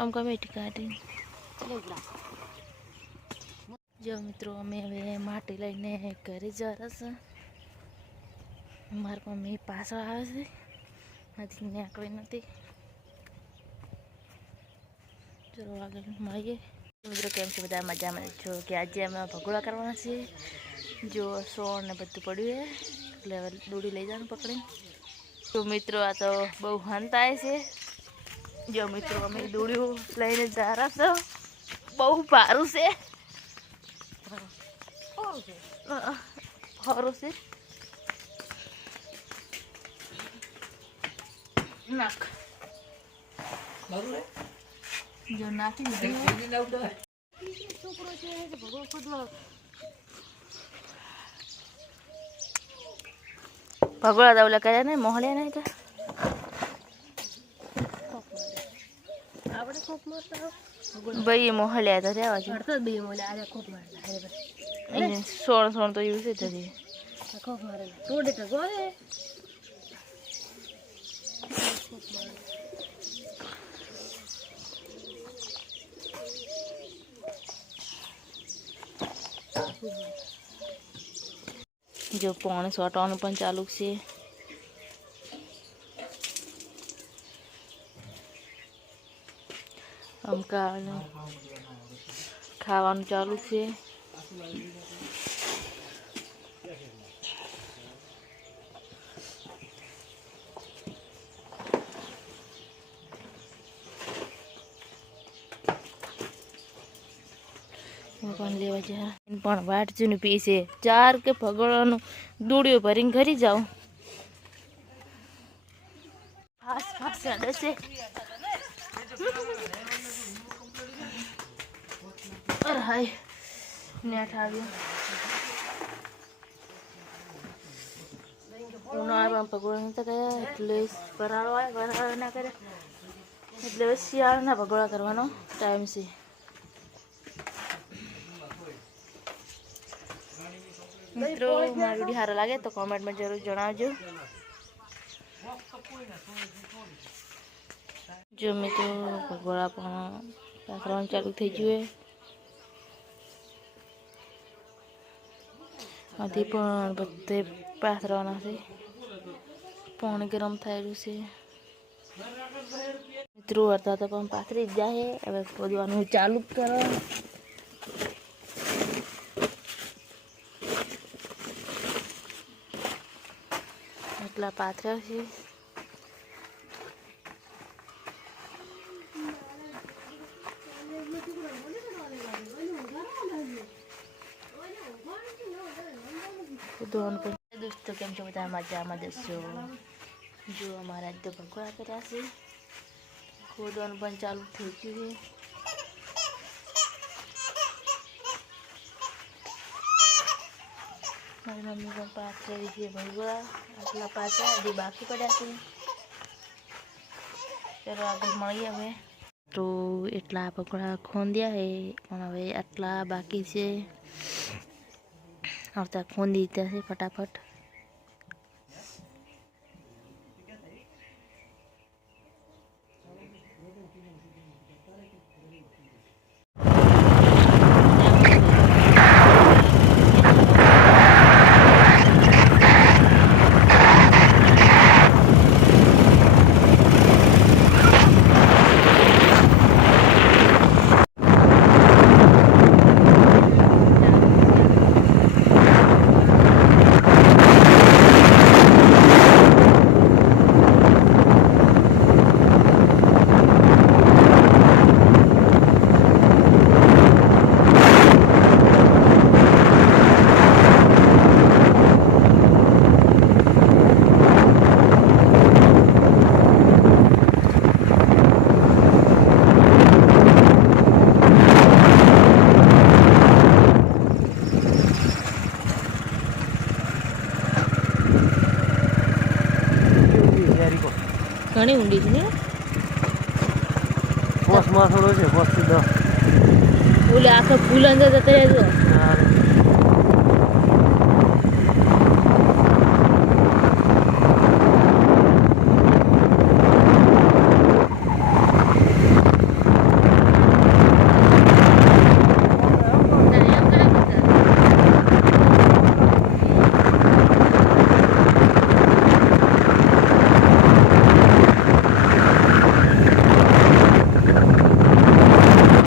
આમ કમેટી કાઢી જો મિત્રો અમે હવે માટી લઈને ઘરે જરા છે મારા મમ્મી પાછળ આવે છે હજી નીકળી નથી ચલો આગળ મળીએ મિત્રો કેમ છે બધા મજામાં છો કે આજે અમે ભગોળા કરવાના છીએ જો સોળ ને બધું પડ્યું છે એટલે હવે દોડી લઈ જવાનું પકડીને તો મિત્રો આ તો બહુ હંતાય છે જો મિત્રો અમે દોડ્યું લઈને જરા છો બહુ ભારું છે સારું છે નાખ જો નાખી છોકરો છે ભગવાન ખુદવા ભગવાન દાવલા કર્યા ને મોહળ્યા નહીં કે આપણે ખોપ મારતા ભાઈ મોહળ્યા તો રહેવા જો બે મોહળ્યા આ ખોપ મારતા સોળ તો યુઝ જ હતી ખોપ મારે તોડે તો ગોળે जो पौने सोटानु पण चालू छे हम खावानु चालू छे लेवा जा पण वाट जुने पीसे चार के भगोळानु दूड़ियो भरीने घरी जाऊ फास फास डसे अरे हाय नेट આવ્યો ઉનાળામાં ભગોળા નતા ગયા એટલે પરાળો આવે પરાળો ના કરે એટલે શિયાળાના ભગોળા કરવાનો ટાઈમ છે मित्रों मारा वीडियो सारा लगे तो कमेंट में जरूर जणावजो जो मित्रों भगोड़ा पाथरवानुं चालू थई गयुं है हजी पण बधे पाथरवाना छे पाणी गरम थयेलुं छे मित्रों अर्धा तो पण पाथरी ज जाए हवे खोदवानुं चालू करो એટલા પાથરા છે दोस्तों केम छो बधा मजामां जशो जो अमारा आज तो भगोड़ा कर्या छे खोदवानुं पण चालू थई गयुं छे मारी मम्मी पण पाथरे छे भगोड़ा आटला पाछा हजी बाकी पड्या छे चलो आगे मळीए हवे तो एटला भगोड़ा खोंद्या है पण हवे आटला बाकी छे आवता खोंदी दीधा छे फटाफट ઘણી ઊંડી છે ને બસ માં થોડો છે બસ સીધો ઓલે આખો ફૂલ અંદર જતા રહેજો